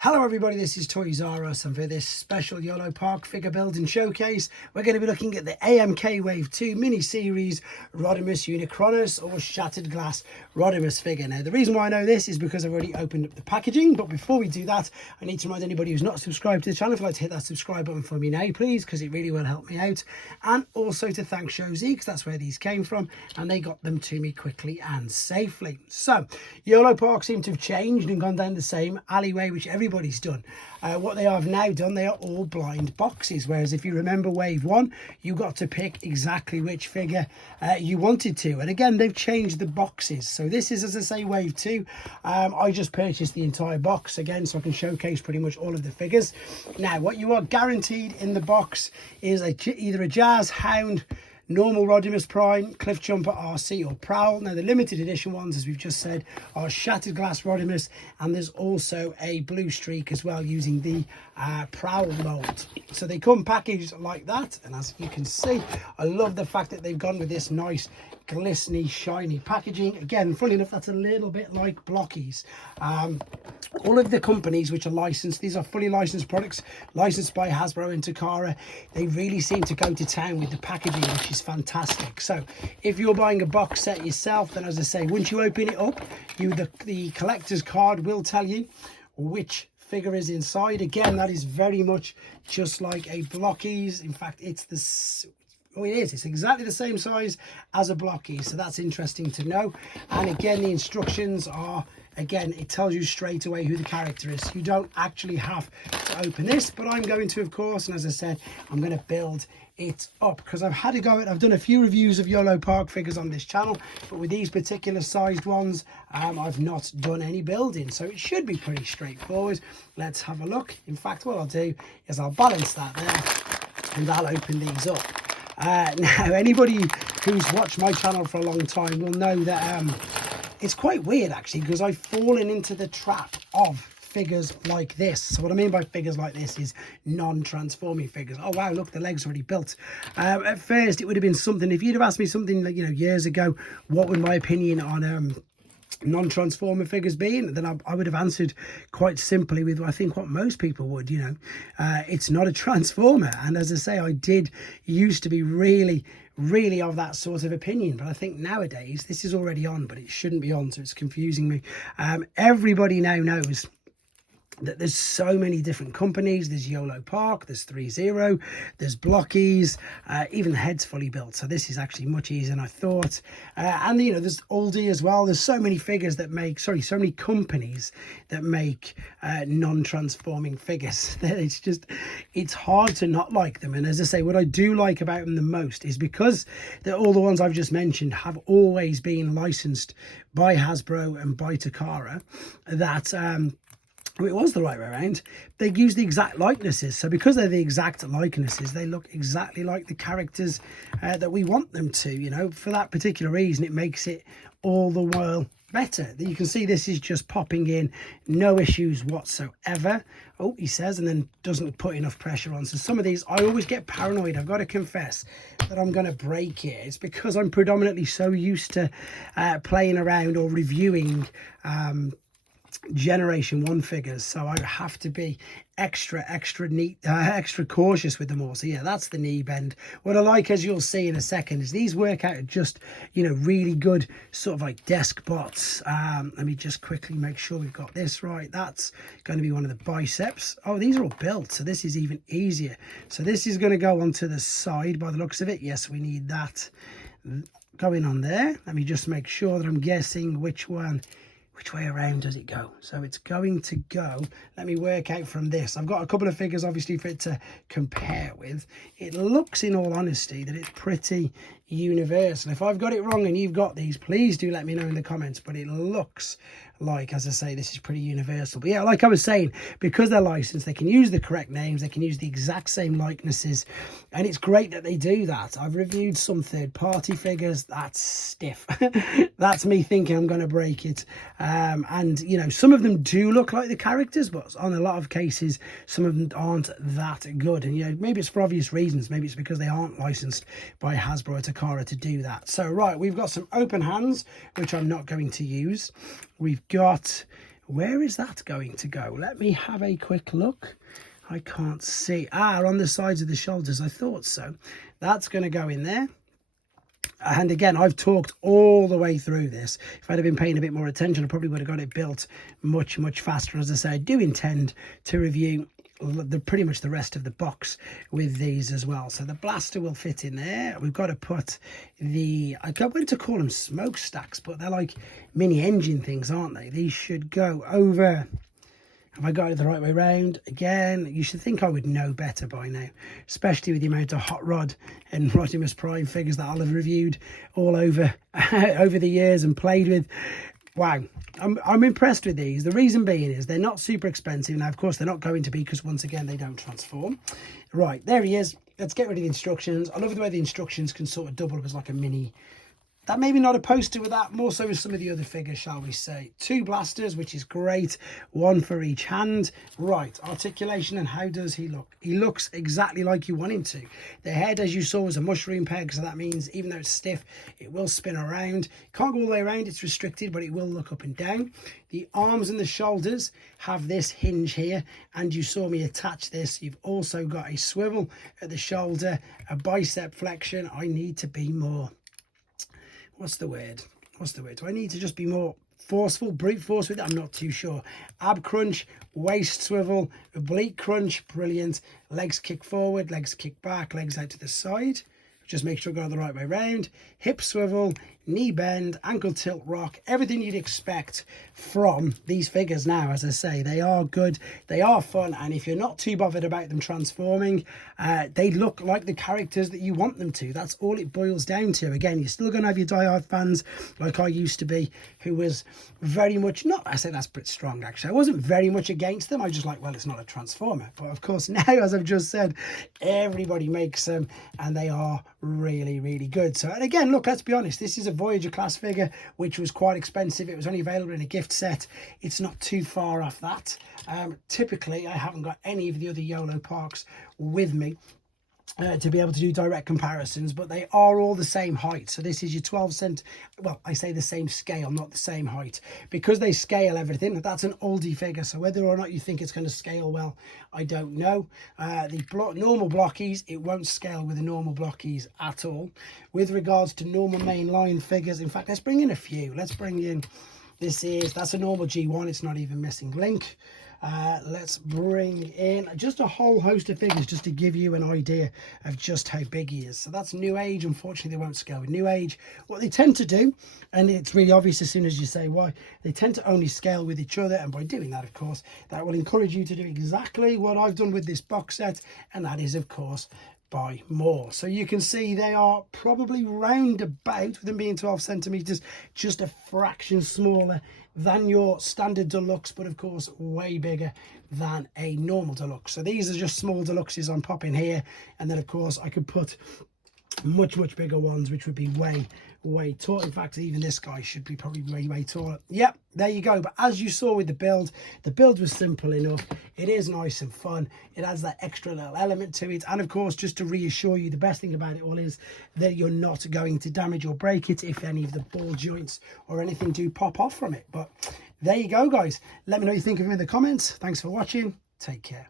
Hello everybody, this is toysareruss, and for this special Yolopark figure building showcase we're going to be looking at the AMK Wave 2 mini-series Rodimus Unicronus or Shattered Glass Rodimus figure. Now the reason why I know this is because I've already opened up the packaging, but before we do that I need to remind anybody who's not subscribed to the channel, if you'd like to hit that subscribe button for me now please, because it really will help me out, and also to thank Josie because that's where these came from and they got them to me quickly and safely. So Yolopark seem to have changed and gone down the same alleyway which everybody's done. What they have now done, they are all blind boxes, whereas if you remember Wave 1 you got to pick exactly which figure you wanted to, and again they've changed the boxes. So this is, as I say, Wave 2. I just purchased the entire box again so I can showcase pretty much all of the figures. Now what you are guaranteed in the box is either a Jazz, Hound, normal Rodimus Prime, Cliff Jumper, RC or Prowl. Now the limited edition ones, as we've just said, are Shattered Glass Rodimus, and there's also a blue streak as well using the Prowl mold. So they come packaged like that, and as you can see I love the fact that they've gone with this nice glistening shiny packaging. Again, funny enough, that's a little bit like Blockies. All of the companies which are licensed, these are fully licensed products, licensed by Hasbro and Takara. They really seem to go to town with the packaging, which is fantastic. So if you're buying a box set yourself, then as I say, once you open it up, the collector's card will tell you which figure is inside. Again, that is very much just like a Blockies. In fact, it's exactly the same size as a Blocky, so that's interesting to know. And again, the instructions are, again, it tells you straight away who the character is. You don't actually have to open this, but I'm going to, of course, and as I said, I'm going to build it up because I've had to go. I've done a few reviews of Yolopark figures on this channel, but with these particular sized ones I've not done any building, so it should be pretty straightforward. Let's have a look. In fact, what I'll do is I'll balance that there and I'll open these up. Now anybody who's watched my channel for a long time will know that it's quite weird actually, because I've fallen into the trap of figures like this. So what I mean by figures like this is non-transforming figures. Oh wow, look, the leg's already built. At first it would have been something, if you'd have asked me something like, years ago, what would my opinion on non-transformer figures being, then I would have answered quite simply with I think what most people would. It's not a transformer. And as I say, I did used to be really of that sort of opinion, but I think nowadays this is already on, but it shouldn't be on, so it's confusing me. Everybody now knows that there's so many different companies. There's Yolopark, there's 3-0, there's Blockies, even the head's fully built, so this is actually much easier than I thought. And there's Aldi as well. There's so many figures that make, so many companies that make non-transforming figures that it's hard to not like them. And as I say, what I do like about them the most is because all the ones I've just mentioned have always been licensed by Hasbro and by Takara, that it was the right way around. They use the exact likenesses. So because they're the exact likenesses, they look exactly like the characters that we want them to. For that particular reason, it makes it all the while better. You can see this is just popping in, no issues whatsoever. Oh, he says, and then doesn't put enough pressure on. So some of these, I always get paranoid. I've got to confess that I'm going to break it. It's because I'm predominantly so used to playing around or reviewing Generation 1 figures, so I have to be extra neat, extra cautious with them all. So yeah, that's the knee bend. What I like, as you'll see in a second, is these work out just really good sort of like desk bots. Let me just quickly make sure we've got this right. That's going to be one of the biceps. Oh, these are all built, so this is even easier. So this is going to go onto the side by the looks of it. Yes, we need that going on there. Let me just make sure that I'm guessing which way around does it go. So it's going to go, let me work out from this. I've got a couple of figures obviously for it to compare with. It looks, in all honesty, that it's pretty universal. If I've got it wrong and you've got these, please do let me know in the comments, but it looks like, as I say, this is pretty universal. But yeah, like I was saying, because they're licensed, they can use the correct names, they can use the exact same likenesses, and it's great that they do that. I've reviewed some third-party figures, that's stiff. That's me thinking I'm going to break it. And some of them do look like the characters, but on a lot of cases some of them aren't that good. And maybe it's for obvious reasons. Maybe it's because they aren't licensed by Hasbro or Takara to do that. So right, we've got some open hands which I'm not going to use. We've got Where is that going to go? Let me have a quick look. I can't see. Ah, on the sides of the shoulders. I thought so. That's going to go in there. And again, I've talked all the way through this. If I'd have been paying a bit more attention, I probably would have got it built much, much faster. As I say, I do intend to review pretty much the rest of the box with these as well. So the blaster will fit in there. We've got to put the, I went to call them smokestacks, but they're like mini engine things, aren't they? These should go over. Have I got it the right way round? Again, you should think I would know better by now, especially with the amount of Hot Rod and Rodimus Prime figures that I'll have reviewed all over over the years and played with. Wow, I'm impressed with these. The reason being is they're not super expensive. Now, of course, they're not going to be because, once again, they don't transform. Right, there he is. Let's get rid of the instructions. I love the way the instructions can sort of double up as like a mini. That maybe not opposed to that, more so with some of the other figures, shall we say. 2 blasters, which is great. 1 for each hand. Right, articulation, and how does he look? He looks exactly like you want him to. The head, as you saw, was a mushroom peg, so that means even though it's stiff, it will spin around. Can't go all the way around, it's restricted, but it will look up and down. The arms and the shoulders have this hinge here, and you saw me attach this. You've also got a swivel at the shoulder, a bicep flexion. I need to be more... What's the word? Do I need to just be more forceful, brute force with it? I'm not too sure. Ab crunch, waist swivel, oblique crunch, brilliant. Legs kick forward, legs kick back, legs out to the side. Just make sure I go the right way round. Hip swivel, knee bend, ankle tilt rock, everything you'd expect from these figures now. As I say, they are good, they are fun, and if you're not too bothered about them transforming, they look like the characters that you want them to. That's all it boils down to. Again, you're still going to have your diehard fans, like I used to be, who was very much, not, I say that's pretty strong actually, I wasn't very much against them. I was just like, well, it's not a transformer. But of course now, as I've just said, everybody makes them, and they are really, really good. So, and again, look, let's be honest, this is a Voyager class figure, which was quite expensive. It was only available in a gift set. It's not too far off that. Typically, I haven't got any of the other Yoloparks with me to be able to do direct comparisons, but they are all the same height. So this is your 12 cent, well, I say the same scale, not the same height, because they scale everything. That's an oldie figure, so whether or not you think it's going to scale well, I don't know. The normal blockies, it won't scale with the normal blockies at all. With regards to normal mainline figures, in fact, let's bring in a few. Let's bring in, that's a normal G1, it's not even missing link. Let's bring in just a whole host of figures just to give you an idea of just how big he is. So that's New Age. Unfortunately, they won't scale with New Age. What they tend to do, and it's really obvious as soon as you say why, they tend to only scale with each other, and by doing that, of course, that will encourage you to do exactly what I've done with this box set, and that is, of course, buy more. So you can see they are probably round about, with them being 12 centimeters, just a fraction smaller than your standard deluxe, but of course way bigger than a normal deluxe. So these are just small deluxes I'm popping here, and then of course I could put much bigger ones, which would be way taller. In fact, even this guy should be probably way taller. Yep, there you go. But as you saw with the build was simple enough. It is nice and fun. It has that extra little element to it, and of course, just to reassure you, the best thing about it all is that you're not going to damage or break it if any of the ball joints or anything do pop off from it. But there you go, guys. Let me know what you think of them in the comments. Thanks for watching. Take care.